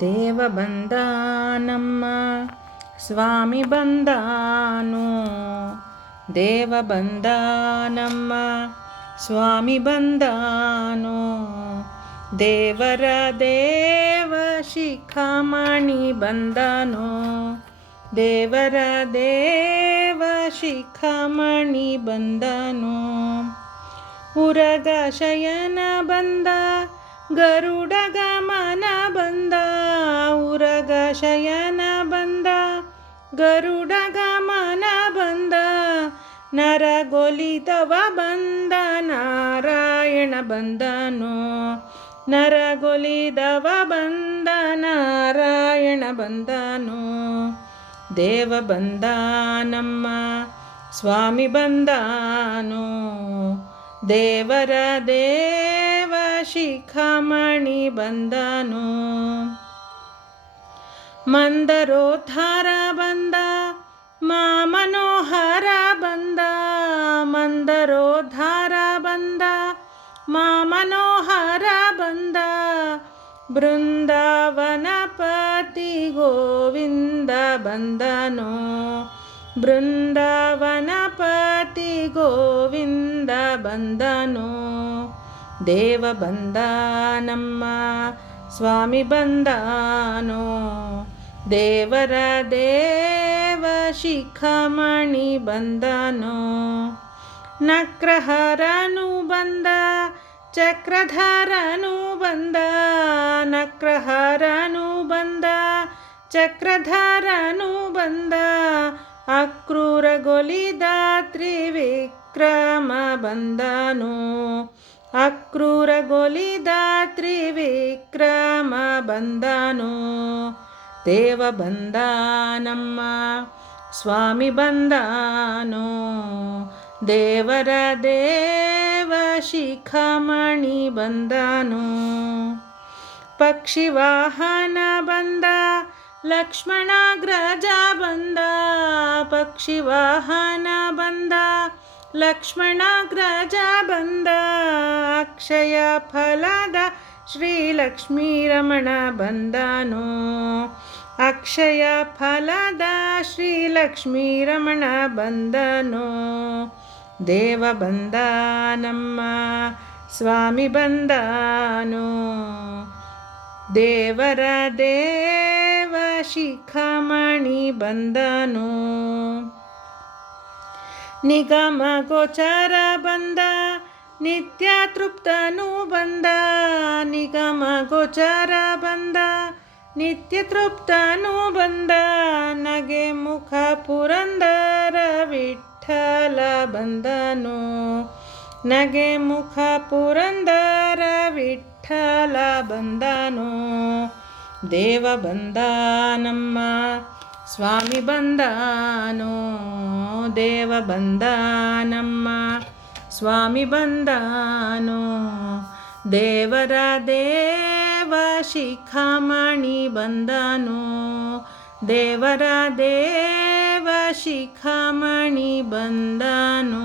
ದೇವ ಬಂದ ನಮ್ಮ ಸ್ವಾಮಿ ಬಂದಾನು, ದೇವ ಬಂದ ನಮ್ಮ ಸ್ವಾಮಿ ಬಂದಾನು, ದೇವರ ದೇವ ಶಿಖಾಮಣಿ ಬಂದನು, ದೇವರ ದೇವ ಶಿಖಾಮಣಿ ಬಂದನು. ಉರಗ ಶಯನ ಬಂದ ಗರುಡ ಗಮನ ಬಂದ, ಉರಗ ಶಯನ ಬಂದ ಗರುಡ ಗಮನ ಬಂದ, ನರಗೊಲಿದವ ಬಂದ ನಾರಾಯಣ ಬಂದನು, ನರಗೊಲಿದವ ಬಂದ ನಾರಾಯಣ ಬಂದನು. ದೇವ ಬಂದ ನಮ್ಮ ಸ್ವಾಮಿ ಬಂದಾನು, ದೇವರ ದೇವ ಶಿಖಾಮಣಿ ಬಂದನು. ಮಂದರೋದ್ಧಾರ ಬಂದ ಮಾ ಮನೋಹರ ಬಂದ, ಮಂದರೋದ್ಧಾರ ಬಂದ ಮಾ ಮನೋಹರ ಬಂದ, ಬೃಂದಾವನಪತಿ ಗೋವಿಂದ ಬಂದನು, ಬೃಂದಾವನಪತಿ ಗೋವಿಂದ ಬಂದನು. ದೇವ ಬಂದ ನಮ್ಮ ಸ್ವಾಮಿ ಬಂದಾನು, ದೇವರ ದೇವ ಶಿಖಾಮಣಿ ಬಂದನು. ನಕ್ರಹರನು ಬಂದ ಚಕ್ರಧರನು ಬಂದ, ನಕ್ರಹರನು ಬಂದ ಚಕ್ರಧರನು ಬಂದ, ಅಕ್ರೂರಗೊಲಿದ ತ್ರಿವಿಕ್ರಮ ಬಂದನು, ಅಕ್ರೂರಗೊಲಿದ ತ್ರಿವಿಕ್ರಮ ಬಂದನು. ದೇವ ಬಂದ ನಮ್ಮ ಸ್ವಾಮಿ ಬಂದಾನು, ದೇವರ ದೇವ ಶಿಖಾಮಣಿ ಬಂದನು. ಪಕ್ಷಿವಾಹನ ಬಂದ ಲಕ್ಷ್ಮಣಾಗ್ರಜ ಬಂದ, ಪಕ್ಷಿವಾಹನ ಬಂದ ಲಕ್ಷ್ಮಣಾಗ್ರಜ ಬಂದ, ಅಕ್ಷಯ ಫಲದ ಶ್ರೀ ಲಕ್ಷ್ಮೀ ರಮಣ ಬಂದನು, ಅಕ್ಷಯ ಫಲದ ಶ್ರೀ ಲಕ್ಷ್ಮೀ ರಮಣ ಬಂದನು. ದೇವ ಬಂದ ನಮ್ಮ ಸ್ವಾಮಿ ಬಂದಾನು, ದೇವರ ದೇವ ಶಿಖಾಮಣಿ ಬಂದನು. ನಿಗಮ ಗೋಚರ ಬಂದ ನಿತ್ಯ ತೃಪ್ತನು ಬಂದ, ನಿಗಮ ಗೋಚರ ಬಂದ ನಿತ್ಯ ತೃಪ್ತನು ಬಂದ, ನಗೆ ಮುಖ ಪುರಂದರ ವಿಠಲ ಬಂದನು, ನಗೆ ಮುಖ ಪುರಂದರ ವಿಠಲ ಬಂದನು. ದೇವ ಬಂದ ನಮ್ಮ ಸ್ವಾಮಿ ಬಂದಾನು, ದೇವ ಬಂದ ನಮ್ಮ ಸ್ವಾಮಿ ಬಂದಾನು, ದೇವರ ದೇವ ಶಿಖಾಮಣಿ ಬಂದನು, ದೇವರ ದೇವ ಶಿಖಾಮಣಿ ಬಂದನು.